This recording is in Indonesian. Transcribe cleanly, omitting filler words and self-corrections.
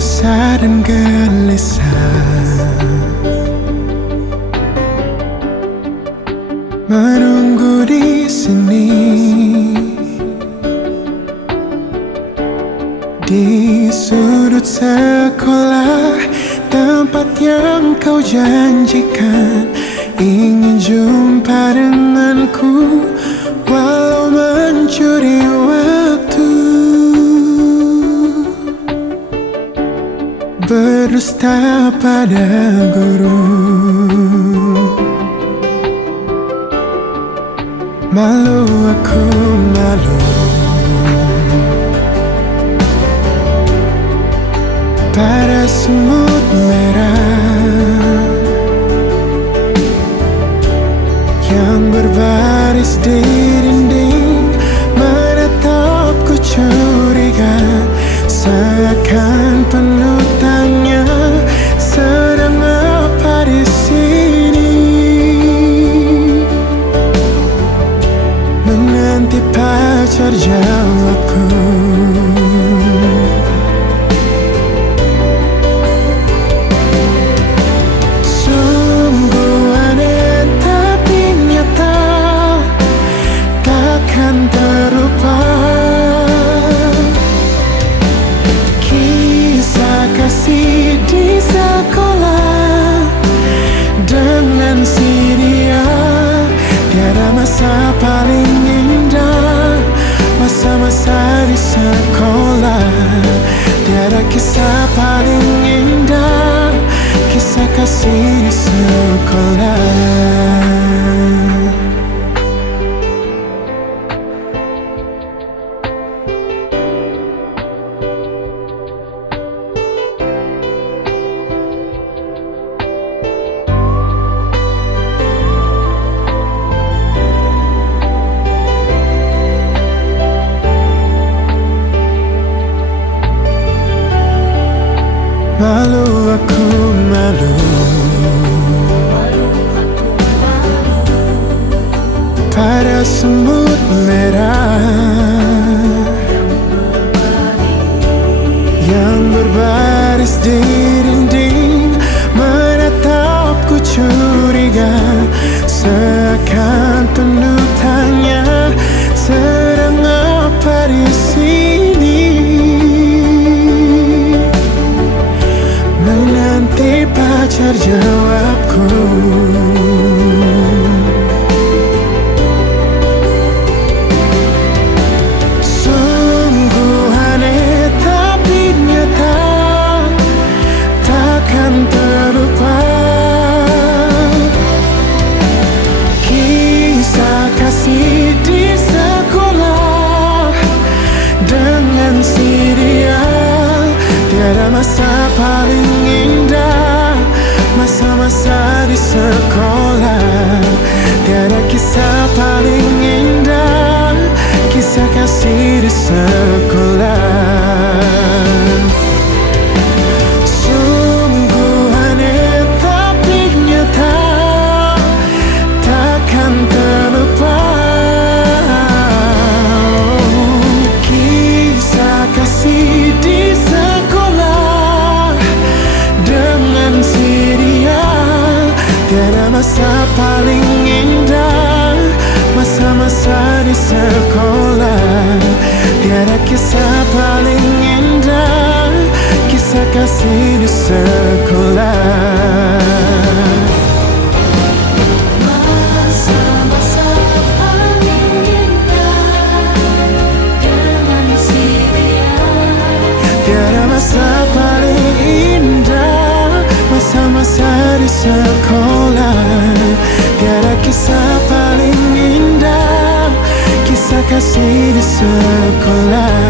resah dan gelisah, menunggu di sini, di sudut sekolah, tempat yang kau janjikan. Ingin jumpa denganku, walau mencuri waktu. Berdusta pada guru, malu aku malu. Pada semut merah yang berbaris di dinding, menatapku curiga, seakan penuh tanya, sedang apa di sini? Menanti pacar jawabku. Masa paling indah, masa-masa di sekolah. Tiada kisah paling indah, kisah kasih di sekolah. Malu aku malu, pada semut merah yang berbaris di dinding, menatapku curiga, seakan penuh tanya, sedang apa di sini? Menanti pacar jawabku. Sungguh aneh tapi nyata, takkan terlupa. Kisah kasih di sekolah dengan si dia. Tiada masa paling indah, masa-masa di sekolah. Tiada kisah paling indah, kisah kasih di sekolah. Sungguh aneh tapi nyata, takkan terlupa. Kisah kasih di masa paling indah, masa-masa di sekolah. Tiada kisah paling indah, kisah kasih di sekolah. Tiada masa paling indah, masa-masa di sekolah. Tiada kisah paling indah, kisah kasih di sekolah.